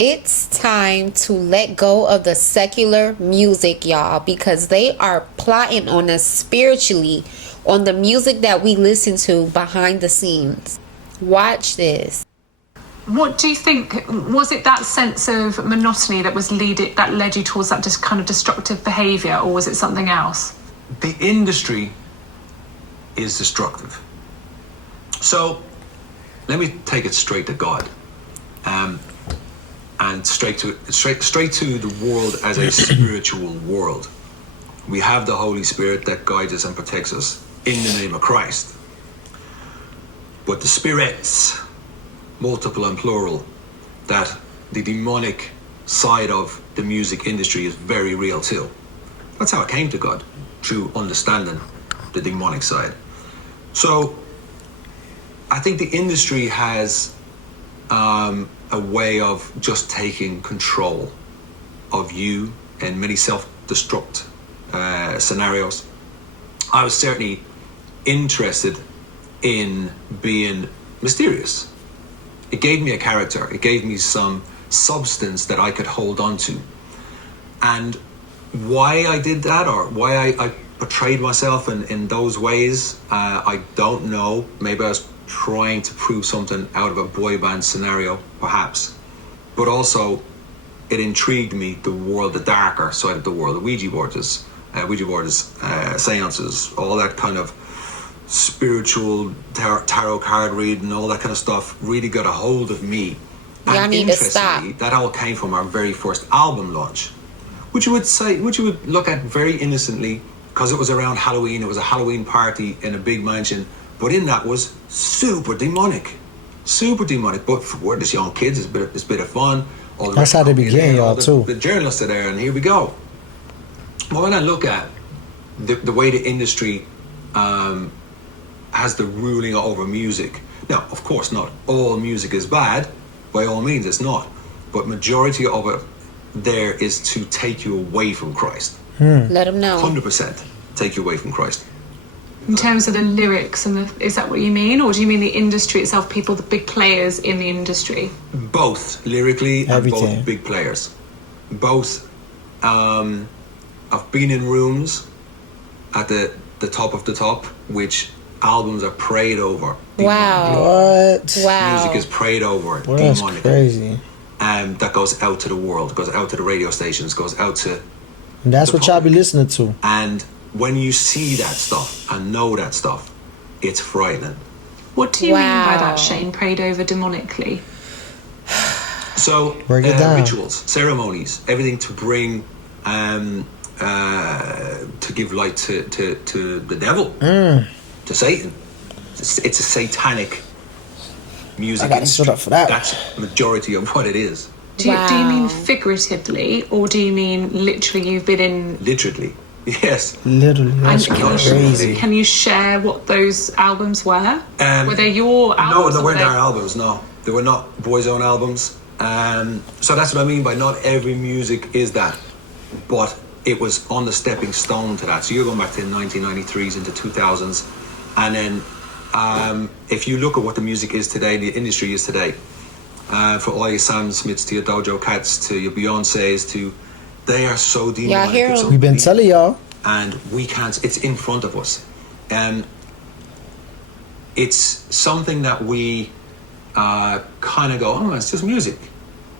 It's time to let go of the secular music, y'all, because they are plotting on us spiritually on the music that we listen to behind the scenes. Watch this. What do you think? Was it that sense of monotony that led you towards that just kind of destructive behaviour, or was it something else? The industry is destructive. So let me take it straight to God. And straight to the world as a spiritual world. We have the Holy Spirit that guides us and protects us in the name of Christ. But the spirits, multiple and plural, that the demonic side of the music industry is very real too. That's how I came to God, through understanding the demonic side. So I think the industry has a way of just taking control of you in many self-destruct scenarios. I was certainly interested in being mysterious. It gave me a character. It gave me some substance that I could hold on to. And why I did that, or why I portrayed myself in those ways, I don't know. Maybe I was trying to prove something out of a boy band scenario, perhaps. But also, it intrigued me, the darker side of the world, the Ouija boards, seances, all that kind of spiritual tarot card reading, all that kind of stuff really got a hold of me. Y'all need to stop. That all came from our very first album launch, which you would look at very innocently, because it was around Halloween. It was a Halloween party in a big mansion. But in that was super demonic. But for this young kids, it's a bit of fun. That's how they began, y'all, too. The journalists are there, and here we go. Well, when I look at the way the industry has the ruling over music, now, of course, not all music is bad. By all means, it's not. But majority of it there is to take you away from Christ. Let them know. 100% take you away from Christ. In terms of the lyrics, is that what you mean? Or do you mean the industry itself, the big players in the industry? Both, lyrically, everything. And both big players. Both. I've been in rooms at the top of the top, which albums are prayed over. Wow. What? Wow. Music is prayed over. Well, that's crazy. That goes out to the world, goes out to the radio stations, goes out to... And that's what y'all be listening to. And when you see that stuff and know that stuff, it's frightening. What do you mean by that, Shane? Prayed over demonically? So, Break it down. rituals, ceremonies, everything to bring, to give light to the devil, to Satan. It's a satanic music. I gotta shut up for that. That's the majority of what it is. Do you mean figuratively, or do you mean literally you've been in... Literally. Yes. Literally, that's crazy. Can you share what those albums were? Were they your albums? No, they weren't our albums, no. They were not Boys' Own albums. So that's what I mean by not every music is that. But it was on the stepping stone to that. So you're going back to the 1993s into 2000s. And then if you look at what the music is today, the industry is today, for all your Sam Smiths to your Dojo Cats to your Beyoncés to... They are so demonic. Yeah, hear 'em. We've been telling y'all. And we can't, it's in front of us. And it's something that we kind of go, oh, it's just music.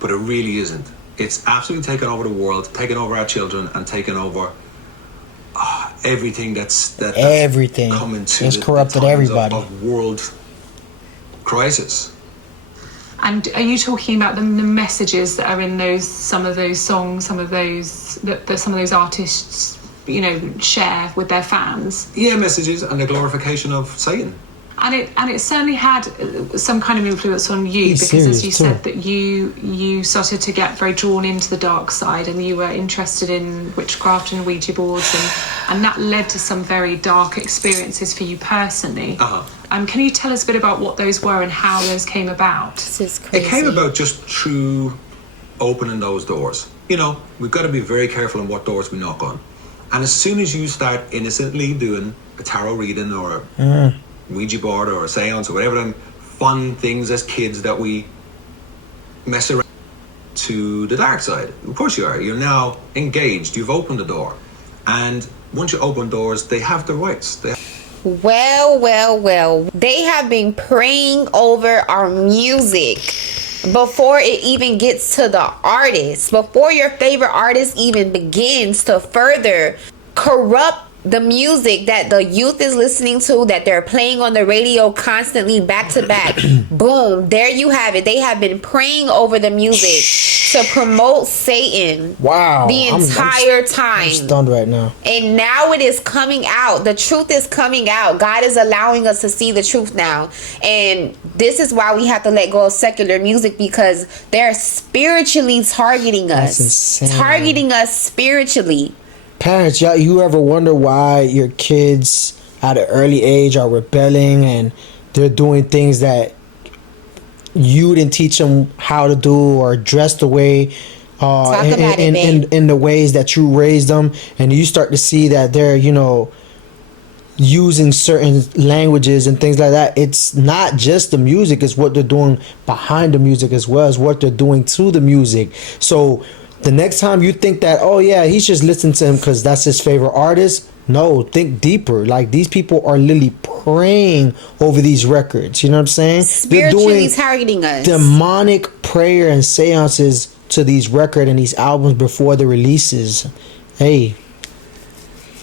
But it really isn't. It's absolutely taken over the world, taken over our children, and taken over everything that's everything coming to it's corrupted everybody. Of world crisis. And are you talking about the messages that are in some of those songs, some of those artists, share with their fans? Yeah, messages and the glorification of Satan. And it certainly had some kind of influence on you, because as you said that you started to get very drawn into the dark side, and you were interested in witchcraft and Ouija boards, and that led to some very dark experiences for you personally. Can you tell us a bit about what those were and how those came about? This is crazy. It came about just through opening those doors. We've got to be very careful on what doors we knock on. And as soon as you start innocently doing a tarot reading or a Ouija board or a seance or whatever them fun things as kids that we mess around to the dark side. Of course you are. You're now engaged. You've opened the door. And once you open doors, they have the rights. Well. They have been praying over our music before it even gets to the artist. Before your favorite artist even begins to further corrupt the music that the youth is listening to, that they're playing on the radio constantly back to back. Boom, there you have it. They have been praying over the music to promote Satan. Wow. The entire time. I'm stunned right now. And now it is coming out. The truth is coming out. God is allowing us to see the truth now. And this is why we have to let go of secular music, because they're spiritually targeting us. That's insane. Targeting us spiritually. Parents, you ever wonder why your kids at an early age are rebelling and they're doing things that you didn't teach them how to do, or dress the way in the ways that you raised them, and you start to see that they're, using certain languages and things like that? It's not just the music, it's what they're doing behind the music as well as what they're doing to the music. So the next time you think that, oh yeah, he's just listening to him because that's his favorite artist, no, think deeper. Like, these people are literally praying over these records. You know what I'm saying? Spiritually targeting us. Demonic prayer and seances to these records and these albums before the releases. Hey.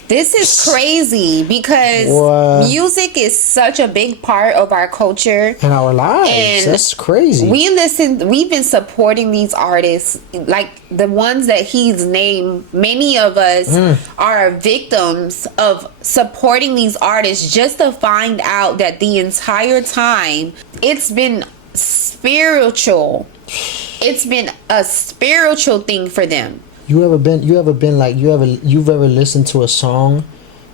This is crazy, because music is such a big part of our culture and our lives. And that's crazy. We've been supporting these artists, like the ones that he's named. Many of us are victims of supporting these artists just to find out that the entire time it's been spiritual. It's been a spiritual thing for them. You've ever listened to a song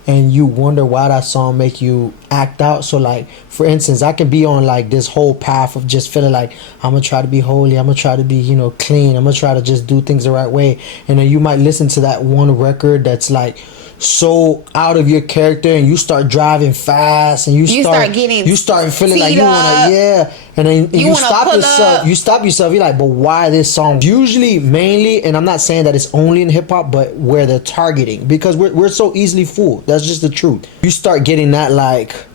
and you wonder why that song make you act out? So, like, for instance, I can be on like this whole path of just feeling like I'm gonna try to be holy, I'm gonna try to be, clean, I'm gonna try to just do things the right way, and then you might listen to that one record that's like so out of your character, and you start driving fast, and you start feeling like you wanna, and then you stop yourself, you're like, but why this song? Usually, mainly, and I'm not saying that it's only in hip-hop, but where they're targeting, because we're so easily fooled. That's just the truth. You start getting that, like,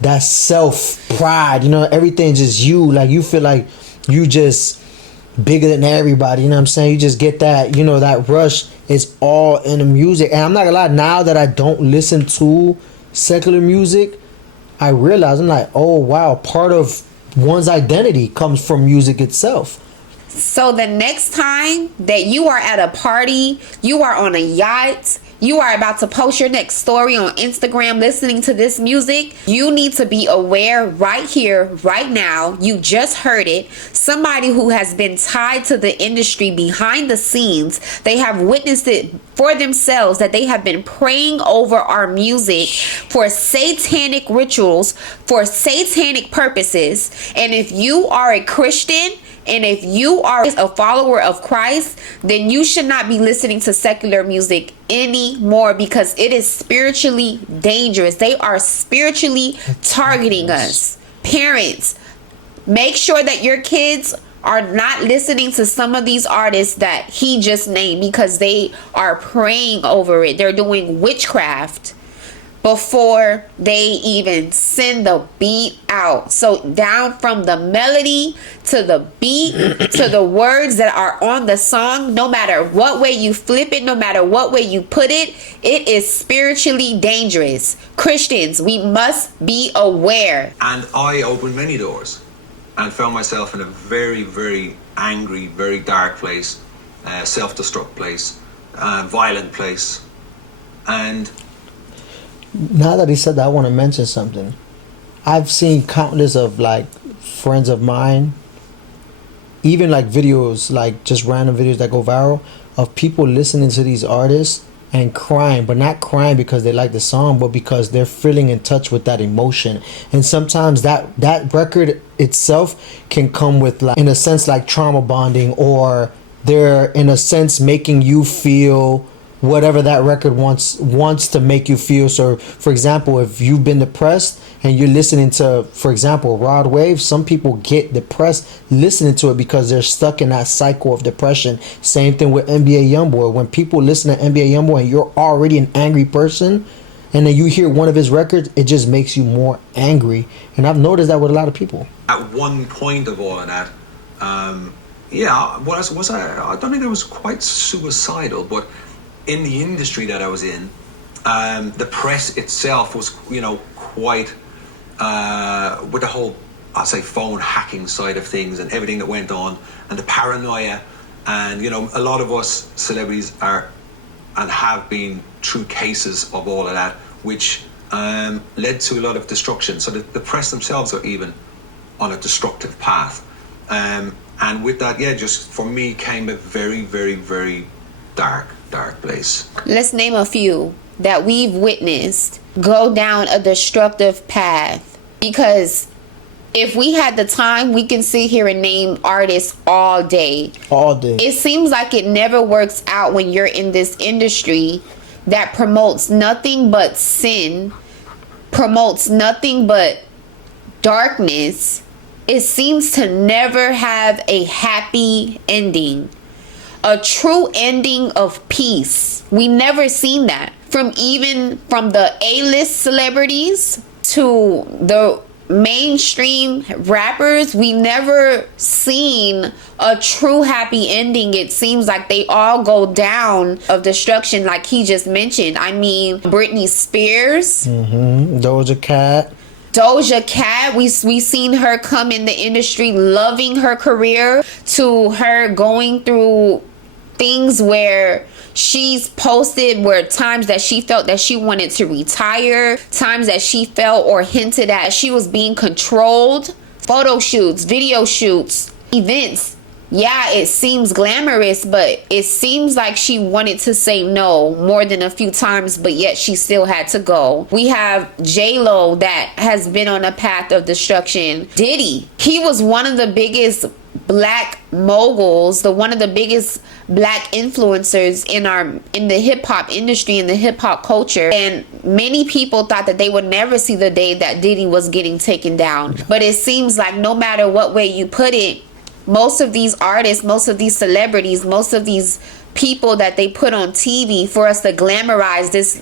that self-pride, everything's just you, like, you feel like you just bigger than everybody, you know what I'm saying? You just get that, that rush is all in the music. And I'm not gonna lie, now that I don't listen to secular music, I realize, I'm like, oh wow, part of one's identity comes from music itself. So the next time that you are at a party, you are on a yacht, you are about to post your next story on Instagram listening to this music, you need to be aware right here, right now. You just heard it. Somebody who has been tied to the industry behind the scenes, they have witnessed it for themselves, that they have been praying over our music for satanic rituals, for satanic purposes. And if you are a Christian, and if you are a follower of Christ, then you should not be listening to secular music anymore, because it is spiritually dangerous. They are spiritually targeting us. Parents, make sure that your kids are not listening to some of these artists that he just named, because they are praying over it. They're doing witchcraft before they even send the beat out. So down from the melody to the beat to the words that are on the song, no matter what way you flip it, no matter what way you put it, it is spiritually dangerous. Christians, we must be aware. And I opened many doors and found myself in a very, very angry, very dark place, self-destruct place, violent place. And now that he said that, I want to mention something. I've seen countless of like friends of mine, even like videos, like just random videos that go viral, of people listening to these artists and crying, but not crying because they like the song, but because they're feeling in touch with that emotion. And sometimes that record itself can come with, like, in a sense, like trauma bonding, or they're in a sense making you feel whatever that record wants to make you feel. So for example, if you've been depressed and you're listening to, for example, Rod Wave, some people get depressed listening to it because they're stuck in that cycle of depression. Same thing with NBA Youngboy. When people listen to NBA Youngboy and you're already an angry person, and then you hear one of his records, it just makes you more angry. And I've noticed that with a lot of people. At one point of all of that, was I don't think I was quite suicidal, but in the industry that I was in, the press itself was, quite, with the whole, I'll say, phone hacking side of things and everything that went on, and the paranoia, and, a lot of us celebrities are and have been through cases of all of that, which led to a lot of destruction. So the press themselves are even on a destructive path. And with that, just for me came a very, very, very dark place. Let's name a few that we've witnessed go down a destructive path. Because if we had the time, we can sit here and name artists all day. All day. It seems like it never works out when you're in this industry that promotes nothing but sin, promotes nothing but darkness. It seems to never have a happy ending, a true ending of peace. We never seen that from the A-list celebrities to the mainstream rappers. We never seen a true happy ending. It seems like they all go down of destruction, like he just mentioned. I mean, Britney Spears, Doja Cat, we seen her come in the industry loving her career, to her going through things where she's posted where times that she felt that she wanted to retire, times that she felt or hinted at she was being controlled, photo shoots, video shoots, events. Yeah, it seems glamorous, but it seems like she wanted to say no more than a few times, but yet she still had to go. We have J-Lo that has been on a path of destruction. Diddy, he was one of the biggest black moguls, one of the biggest black influencers in the hip-hop industry, in the hip-hop culture, and many people thought that they would never see the day that Diddy was getting taken down. But it seems like no matter what way you put it, most of these artists, most of these celebrities, most of these people that they put on TV for us to glamorize this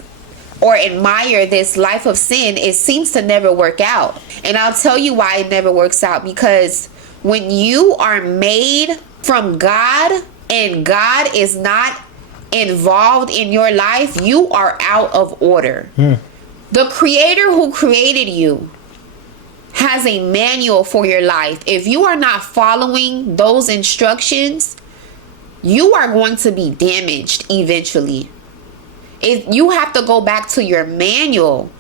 or admire this life of sin, it seems to never work out. And I'll tell you why it never works out. Because when you are made from God and God is not involved in your life, you are out of order. The creator who created you has a manual for your life. If you are not following those instructions, you are going to be damaged eventually. You have to go back to your manual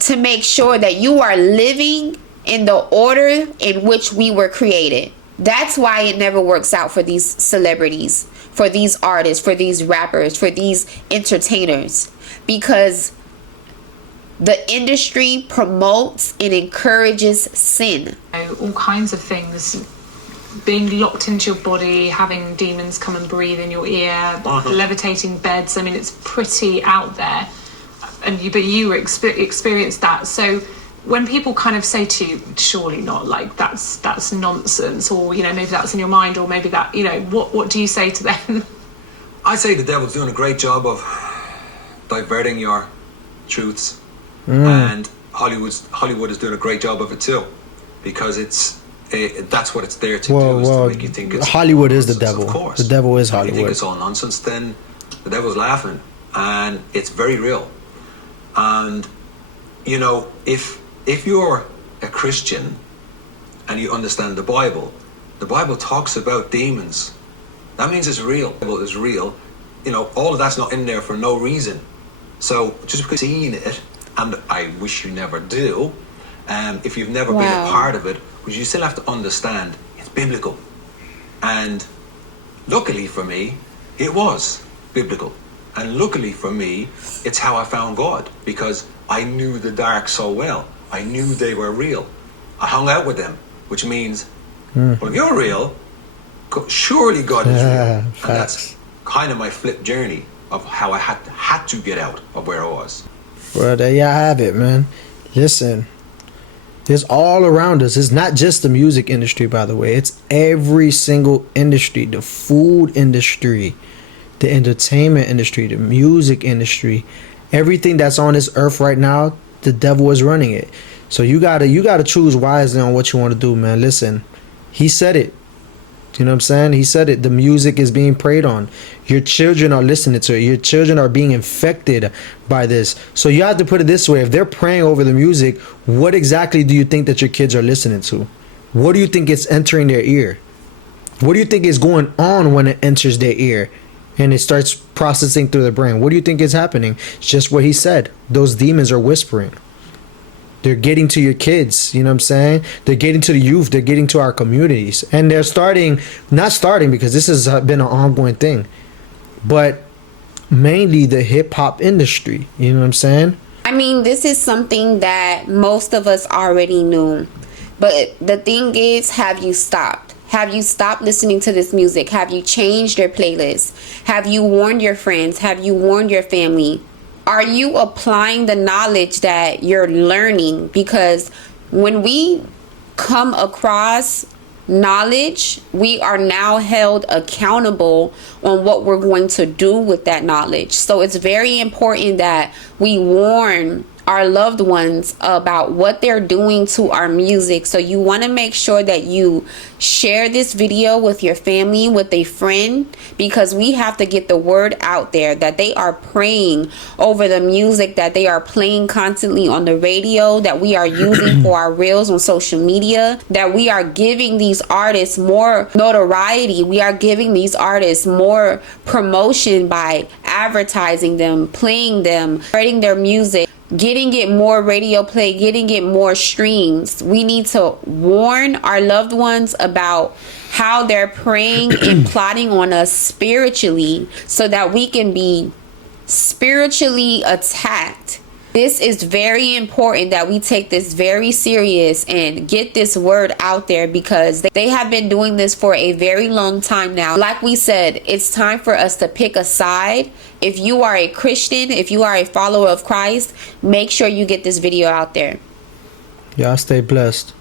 to make sure that you are living in the order in which we were created. That's why it never works out for these celebrities, for these artists, for these rappers, for these entertainers, because the industry promotes and encourages sin. All kinds of things. Being locked into your body, having demons come and breathe in your ear, levitating beds. I mean, it's pretty out there. But you experienced that. So when people kind of say to you, surely not, like that's nonsense, or maybe that's in your mind, or maybe that, what do you say to them? I say the devil's doing a great job of diverting your truths. And Hollywood is doing a great job of it too, because that's what it's there to do, is to make you think it's Hollywood is the nonsense. devil. Of course, the devil is if Hollywood. you think it's all nonsense, then the devil's laughing, and it's very real. And if you're a Christian and you understand the Bible talks about demons. That means it's real. The Bible is real. All of that's not in there for no reason. So just because you've seen it, and I wish you never do, if you've never been a part of it, but you still have to understand it's biblical. And luckily for me, it was biblical. And luckily for me, it's how I found God, because I knew the dark so well. I knew they were real. I hung out with them, which means, well, if you're real, surely God is real. And that's kind of my flip journey of how I had to get out of where I was. Well, there you have it, man. Listen, it's all around us. It's not just the music industry, by the way. It's every single industry. The food industry, the entertainment industry, the music industry. Everything that's on this earth right now, the devil is running it. So you gotta choose wisely on what you want to do, man. Listen, he said it. You know what I'm saying? He said it. The music is being preyed on. Your children are listening to it. Your children are being infected by this. So you have to put it this way. If they're praying over the music, what exactly do you think that your kids are listening to? What do you think is entering their ear? What do you think is going on when it enters their ear and it starts processing through the brain? What do you think is happening? It's just what he said. Those demons are whispering. They're getting to your kids, you know what I'm saying? They're getting to the youth, they're getting to our communities. And they're not starting because this has been an ongoing thing, but mainly the hip hop industry, you know what I'm saying? I mean, this is something that most of us already knew. But the thing is, have you stopped? Have you stopped listening to this music? Have you changed your playlist? Have you warned your friends? Have you warned your family? Are you applying the knowledge that you're learning? Because when we come across knowledge, we are now held accountable on what we're going to do with that knowledge. So it's very important that we warn our loved ones about what they're doing to our music. So you want to make sure that you share this video with your family, with a friend, because we have to get the word out there that they are praying over the music that they are playing constantly on the radio, that we are using for our reels on social media, that we are giving these artists more notoriety. We are giving these artists more promotion by advertising them, playing them, spreading their music, getting it more radio play, getting it more streams. We need to warn our loved ones about how they're praying and plotting on us spiritually so that we can be spiritually attacked. This is very important that we take this very serious and get this word out there, because they have been doing this for a very long time now. Like we said, it's time for us to pick a side. If you are a Christian, if you are a follower of Christ, make sure you get this video out there. Y'all stay blessed.